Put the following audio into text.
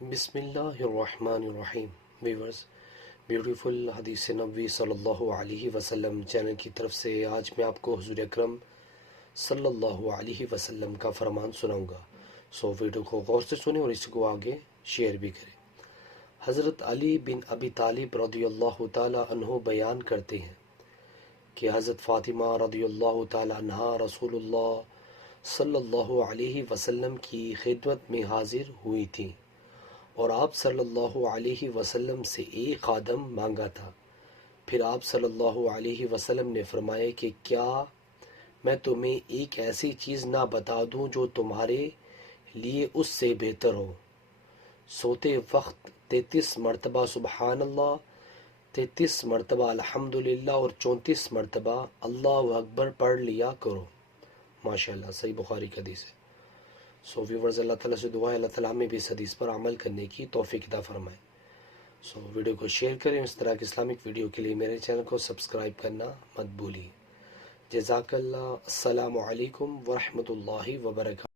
بسم اللہ الرحمن الرحیم ویورز، بیوٹیفل حدیث نبوی صلی اللہ علیہ وسلم چینل کی طرف سے آج میں آپ کو حضور اکرم صلی اللہ علیہ وسلم کا فرمان سناؤں گا۔ ویڈیو کو غور سے سنیں اور اس کو آگے شیئر بھی کریں۔ حضرت علی بن ابی طالب رضی اللہ تعالی عنہ بیان کرتے ہیں کہ حضرت فاطمہ رضی اللہ تعالی عنہ رسول اللہ صلی اللہ علیہ وسلم کی خدمت میں حاضر ہوئی تھیں اور آپ صلی اللہ علیہ وسلم سے ایک خادم مانگا تھا۔ پھر آپ صلی اللہ علیہ وسلم نے فرمایا کہ کیا میں تمہیں ایک ایسی چیز نہ بتا دوں جو تمہارے لیے اس سے بہتر ہو؟ سوتے وقت 33 مرتبہ سبحان اللہ، 33 مرتبہ الحمدللہ اور 34 مرتبہ اللہ اکبر پڑھ لیا کرو۔ ماشاءاللہ، صحیح بخاری کی حدیث ہے۔ ویورز، اللہ تعالیٰ سے دعا ہے اللہ تعالیٰ ہمیں بھی اس حدیث پر عمل کرنے کی توفیق عطا فرمائے۔ ویڈیو کو شیئر کریں، اس طرح کی اسلامک ویڈیو کے لیے میرے چینل کو سبسکرائب کرنا مت بھولیے۔ جزاک اللہ۔ السلام علیکم ورحمۃ اللہ وبرکاتہ۔